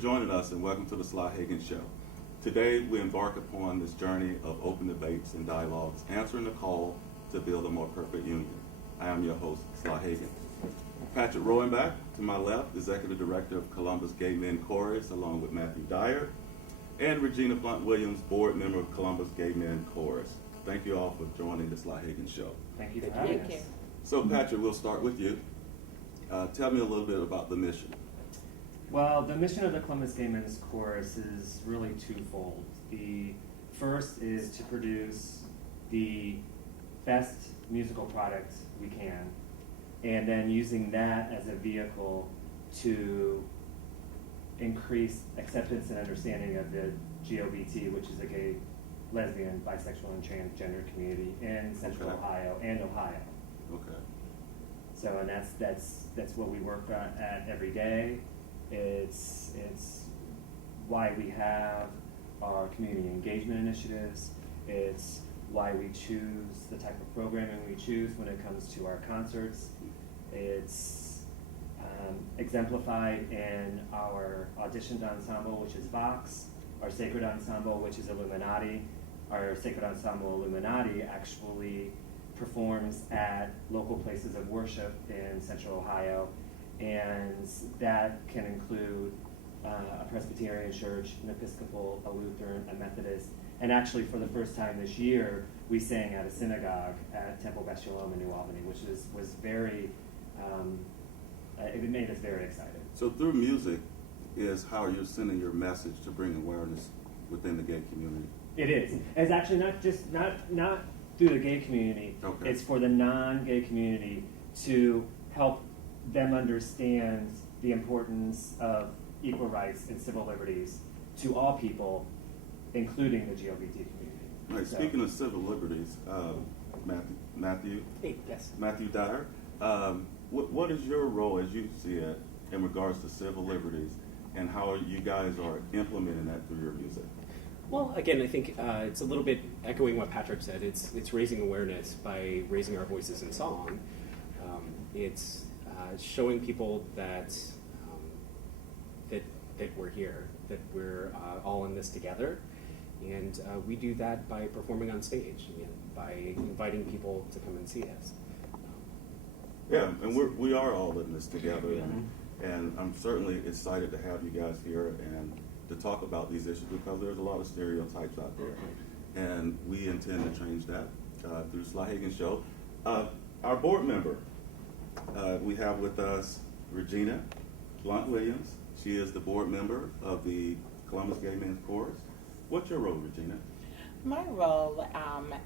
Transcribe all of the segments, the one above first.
joining us and welcome to the Sly Hagan Show. Today we embark upon this journey of open debates and dialogues, answering the call to build a more perfect union. I am your host, Sly Hagan. Patrick Roenbach, to my left, Executive Director of Columbus Gay Men Chorus, along with Matthew Dyer, and Regina Blunt-Williams, Board Member of Columbus Gay Men Chorus. Thank you all for joining the Sly Hagan Show. Thank you for having us. So Patrick, we'll start with you. Tell me a little bit about the mission. Well, the mission of the Columbus Gay Men's Chorus is really twofold. The first is to produce the best musical product we can, and then using that as a vehicle to increase acceptance and understanding of the GOBT, which is a gay, lesbian, bisexual, and transgender community in Central Ohio and Ohio. Okay. So, and that's what we work at every day. It's why we have our community engagement initiatives. It's why we choose the type of programming we choose when it comes to our concerts. It's exemplified in our auditioned ensemble, which is Vox, our sacred ensemble, which is Illuminati. Our sacred ensemble, Illuminati, actually performs at local places of worship in Central Ohio, and that can include a Presbyterian church, an Episcopal, a Lutheran, a Methodist, and actually for the first time this year, we sang at a synagogue at Temple Beth Shalom in New Albany, which was very, it made us very excited. So through music is how you're sending your message to bring awareness within the gay community. It is. It's actually not through the gay community. Okay. It's for the non-gay community to help them understand the importance of equal rights and civil liberties to all people, including the GLBT community. Right. So, speaking of civil liberties, Matthew. Hey, yes. Matthew Dyer, what is your role as you see it in regards to civil liberties, and how you guys are implementing that through your music? Well, again, I think it's a little bit echoing what Patrick said. It's raising awareness by raising our voices in song. It's showing people that that we're here, that we're all in this together, and we do that by performing on stage, by inviting people to come and see us. Yeah, and we are all in this together, and I'm certainly excited to have you guys here and to talk about these issues, because there's a lot of stereotypes out there, and we intend to change that through Sly Hagan Show. Our board member, we have with us Regina Blunt-Williams. She is the board member of the Columbus Gay Men's Chorus. What's your role, Regina? My role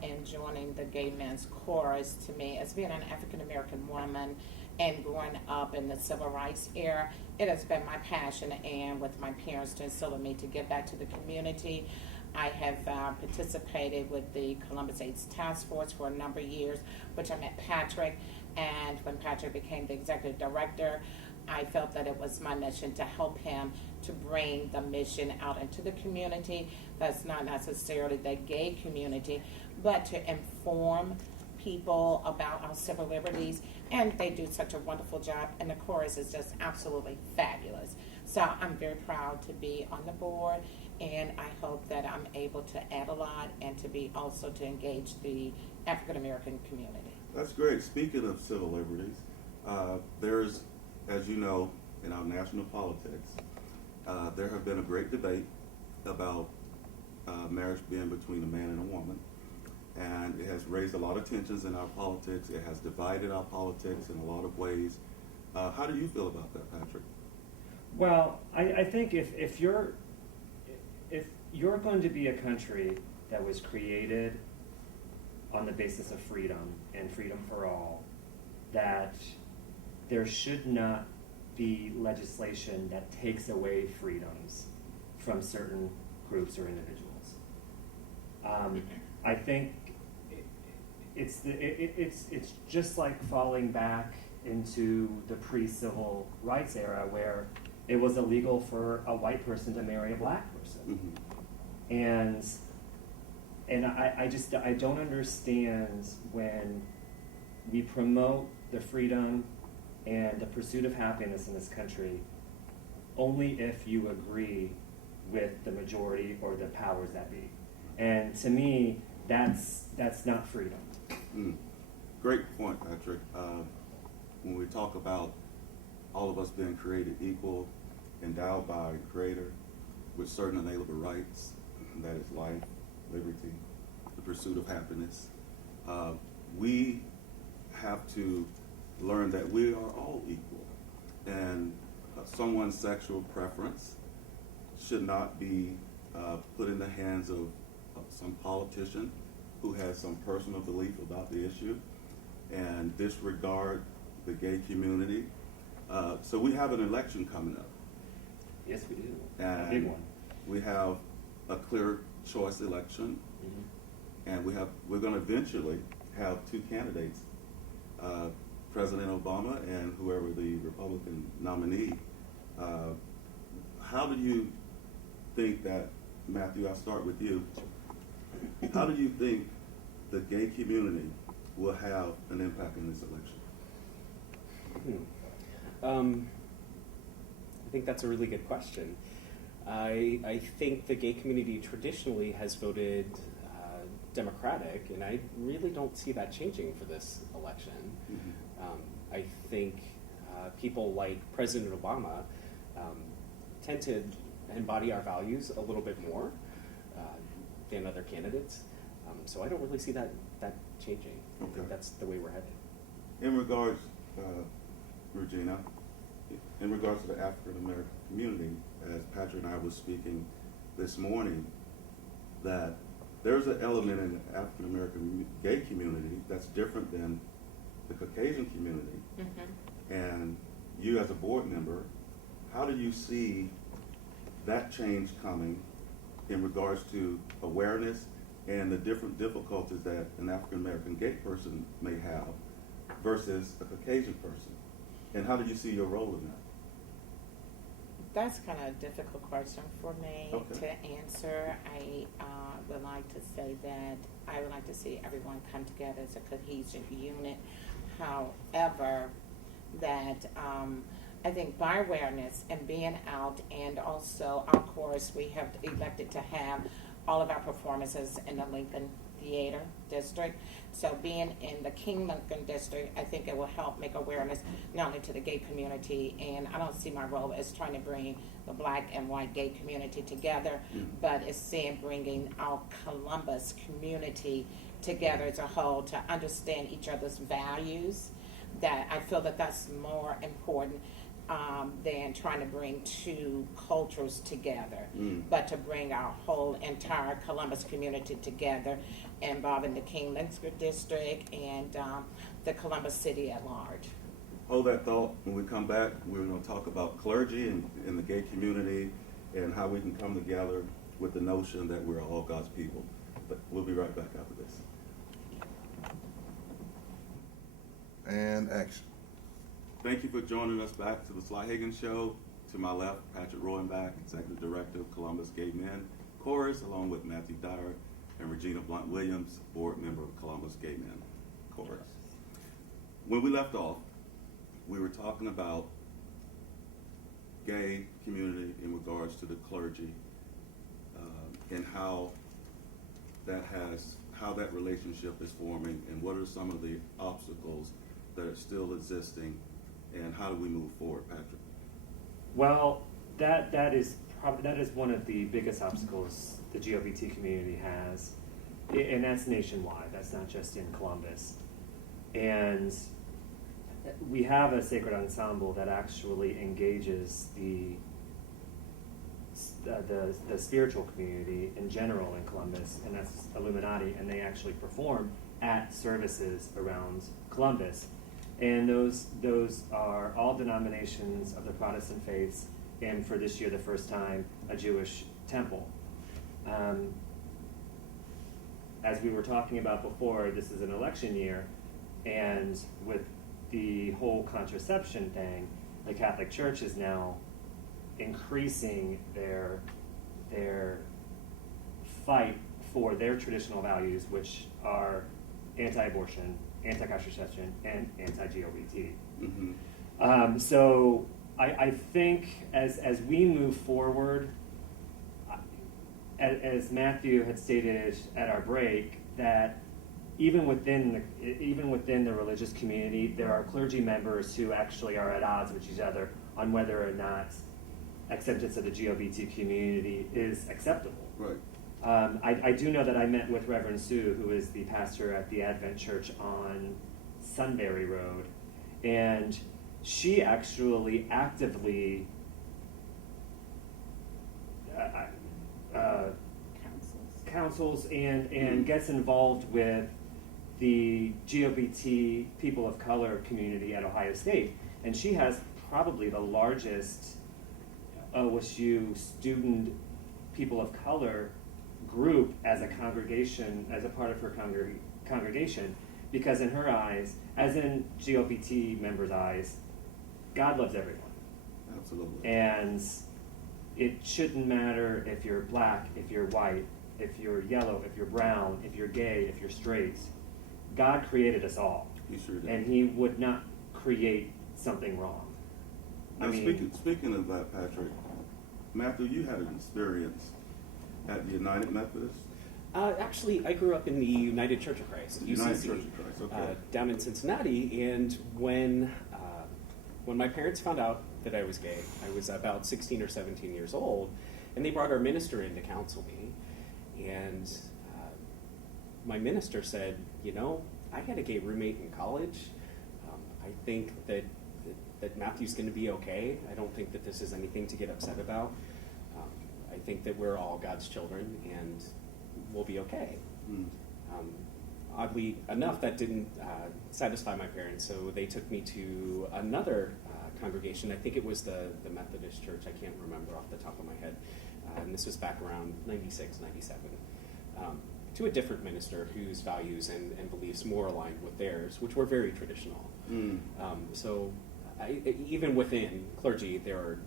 in joining the Gay Men's Chorus, to me, as being an African-American woman and growing up in the civil rights era, it has been my passion, and with my parents to instill in me to give back to the community. I have participated with the Columbus AIDS Task Force for a number of years, which I met Patrick, and when Patrick became the executive director, I felt that it was my mission to help him to bring the mission out into the community. That's not necessarily the gay community, but to inform people about our civil liberties, and they do such a wonderful job, and the chorus is just absolutely fabulous. So I'm very proud to be on the board, and I hope that I'm able to add a lot and to be also to engage the African American community. That's great. Speaking of civil liberties, there's, as you know, in our national politics, there have been a great debate about marriage being between a man and a woman. And it has raised a lot of tensions in our politics. It has divided our politics in a lot of ways. How do you feel about that, Patrick? Well, I think if you're going to be a country that was created on the basis of freedom and freedom for all, that there should not be legislation that takes away freedoms from certain groups or individuals. I think it's just like falling back into the pre-civil rights era, where it was illegal for a white person to marry a black person. And I don't understand when we promote the freedom and the pursuit of happiness in this country, only if you agree with the majority or the powers that be. And to me, that's not freedom. Great point, Patrick. When we talk about all of us being created equal, endowed by a Creator with certain inalienable rights, and that is life, liberty, the pursuit of happiness, we have to learn that we are all equal, and someone's sexual preference should not be put in the hands of some politician who has some personal belief about the issue and disregard the gay community. So we have an election coming up. Yes, we do. And a big one. we have a clear choice election, and we're going to eventually have two candidates, President Obama and whoever the Republican nominee. How do you think that, Matthew, I'll start with you. How do you think the gay community will have an impact in this election? I think that's a really good question. I think the gay community traditionally has voted Democratic, and I really don't see that changing for this election. I think people like President Obama tend to embody our values a little bit more than other candidates. So I don't really see that changing. I think that's the way we're headed. In regards, Regina, in regards to the African American community, as Patrick and I were speaking this morning, that there's an element in the African American gay community that's different than the Caucasian community. And you as a board member, how do you see that change coming in regards to awareness and the different difficulties that an African American gay person may have versus a Caucasian person? And how do you see your role in that? That's kind of a difficult question for me to answer. I would like to say that I would like to see everyone come together as a cohesive unit. However, that I think by awareness and being out, and also, of course, we have elected to have all of our performances in the Lincoln Theater District. So being in the King Lincoln District, I think it will help make awareness not only to the gay community, and I don't see my role as trying to bring the black and white gay community together, but it's seeing bringing our Columbus community together as a whole to understand each other's values. That I feel that that's more important than trying to bring two cultures together, but to bring our whole entire Columbus community together, involving the King Lincoln District and the Columbus City at large. Hold that thought. When we come back, we're going to talk about clergy and the gay community and how we can come together with the notion that we're all God's people. But we'll be right back after this. And action. Thank you for joining us back to the Sly Hagan Show. To my left, Patrick Royenbach, Executive Director of Columbus Gay Men Chorus, along with Matthew Dyer and Regina Blunt-Williams, Board Member of Columbus Gay Men Chorus. When we left off, we were talking about gay community in regards to the clergy and how that relationship is forming, and what are some of the obstacles that are still existing, and how do we move forward, Patrick? Well, that is one of the biggest obstacles the GLBT community has, and that's nationwide. That's not just in Columbus. And we have a sacred ensemble that actually engages the spiritual community in general in Columbus, and that's Illuminati, and they actually perform at services around Columbus. And those are all denominations of the Protestant faiths, and for this year, the first time, a Jewish temple. As we were talking about before, this is an election year, and with the whole contraception thing, the Catholic Church is now increasing their fight for their traditional values, which are anti-abortion, anti-contraception, and anti-GLBT. So I think as we move forward, as Matthew had stated at our break, that even within the religious community, there are clergy members who actually are at odds with each other on whether or not acceptance of the GLBT community is acceptable. Right. I do know that I met with Reverend Sue, who is the pastor at the Advent Church on Sunbury Road, and she actually actively counsels and gets involved with the GLBT people of color community at Ohio State. And she has probably the largest OSU student people of color group as a congregation, as a part of her congregation, because in her eyes, as in GLBT members' eyes, God loves everyone. Absolutely. And it shouldn't matter if you're black, if you're white, if you're yellow, if you're brown, if you're gay, if you're straight. God created us all. He sure did. And he would not create something wrong. Now, speaking of that, Patrick, Matthew, you had an experience at the United Methodist? Actually, I grew up in the United Church of Christ, United UCC, Church of Christ, okay. down in Cincinnati. And when my parents found out that I was gay, I was about 16 or 17 years old, and they brought our minister in to counsel me. And my minister said, you know, I had a gay roommate in college. I think that Matthew's going to be okay. I don't think that this is anything to get upset about. I think that we're all God's children, and we'll be okay. Mm. Oddly enough, that didn't satisfy my parents, so they took me to another congregation. I think it was the Methodist Church. I can't remember off the top of my head. And this was back around 96, 97. To a different minister whose values and beliefs more aligned with theirs, which were very traditional. Mm. So even within clergy, there's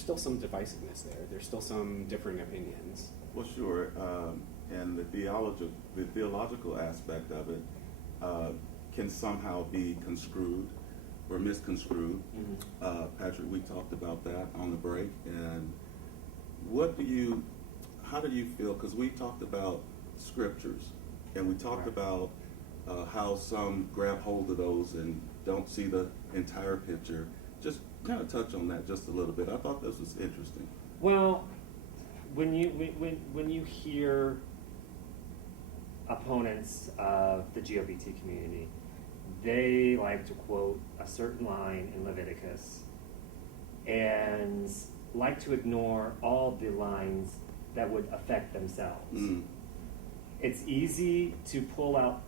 still some divisiveness there. There's still some differing opinions. Well, sure. And the theological aspect of it can somehow be construed or misconstrued. Mm-hmm. Patrick, we talked about that on the break. And how do you feel? Because we talked about scriptures, and we talked about how some grab hold of those and don't see the entire picture. Just kind of touch on that just a little bit. I thought this was interesting. Well, when you hear opponents of the GLBT community, they like to quote a certain line in Leviticus and like to ignore all the lines that would affect themselves. Mm. It's easy to pull out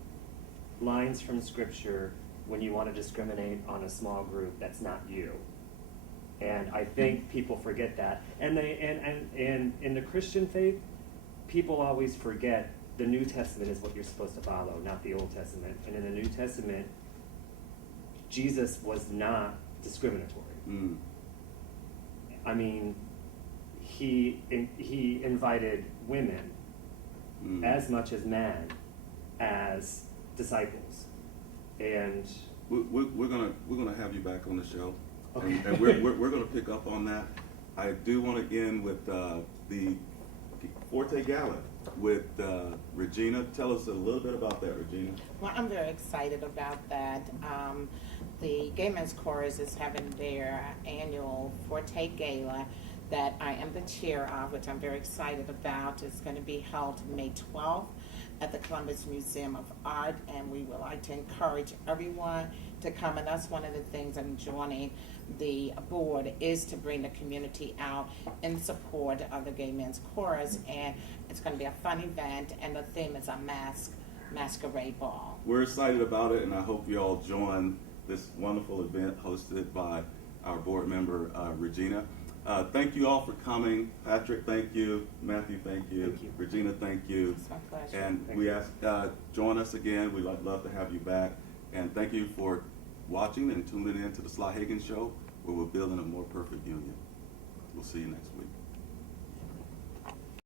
lines from Scripture when you want to discriminate on a small group that's not you. And I think people forget that. And in the Christian faith, people always forget the New Testament is what you're supposed to follow, not the Old Testament. And in the New Testament, Jesus was not discriminatory. Mm. I mean, he invited women as much as men as disciples, and we're gonna have you back on the show, okay. and we're gonna pick up on that. I do want to end with the Forte Gala with Regina. Tell us a little bit about that, Regina. Well, I'm very excited about that. The Gay Men's Chorus is having their annual Forte Gala that I am the chair of, which I'm very excited about. It's going to be held May 12th at the Columbus Museum of Art, and we would like to encourage everyone to come. And that's one of the things I'm joining the board, is to bring the community out in support of the Gay Men's Chorus. And it's going to be a fun event, and the theme is a masquerade ball. We're excited about it, and I hope you all join this wonderful event hosted by our board member, Regina. Thank you all for coming. Patrick, thank you. Matthew, thank you. Thank you. Regina, thank you. It's my pleasure. And Thank we you. ask, join us again. We'd love to have you back. And thank you for watching and tuning in to the Sly Hagan Show, where we're building a more perfect union. We'll see you next week.